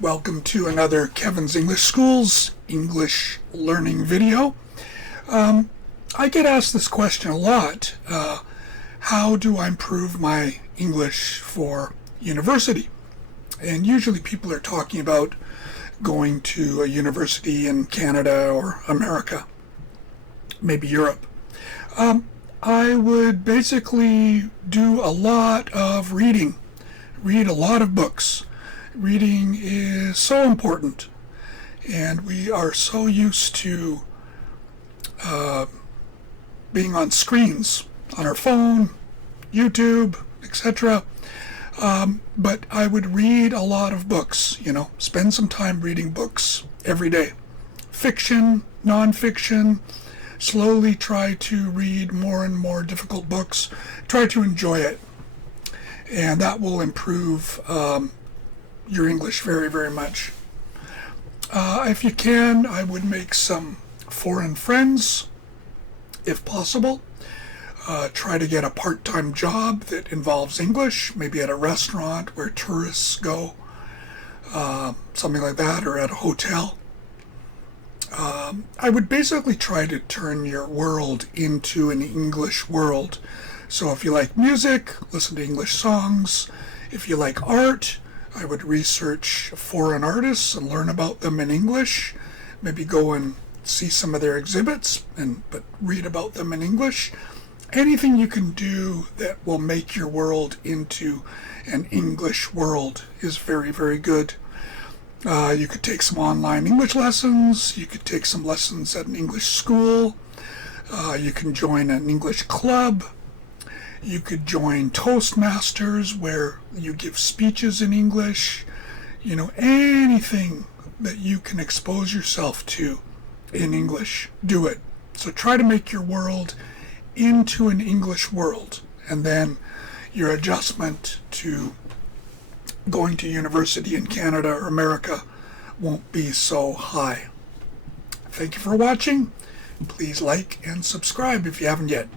Welcome to another Kevin's English Schools English learning video. I get asked this question a lot. How do I improve my English for university? And usually people are talking about going to a university in Canada or America, maybe Europe. I would basically do a lot of reading, read a lot of books. Reading is so important, and we are so used to being on screens, on our phone, YouTube, etc. But I would read a lot of books, spend some time reading books every day. Fiction, nonfiction, slowly try to read more and more difficult books, try to enjoy it, and that will improve your English very, very much. If you can, I would make some foreign friends, if possible. Try to get a part-time job that involves English, maybe at a restaurant where tourists go, something like that, or at a hotel. I would basically try to turn your world into an English world. So if you like music, listen to English songs. If you like art, I would research foreign artists and learn about them in English. Maybe go and see some of their exhibits, but read about them in English. Anything you can do that will make your world into an English world is very, very good. You could take some online English lessons. You could take some lessons at an English school. You can join an English club. You could join Toastmasters, where you give speeches in English. Anything that you can expose yourself to in English, do it. So try to make your world into an English world, and then your adjustment to going to university in Canada or America won't be so high. Thank you for watching. Please like and subscribe if you haven't yet.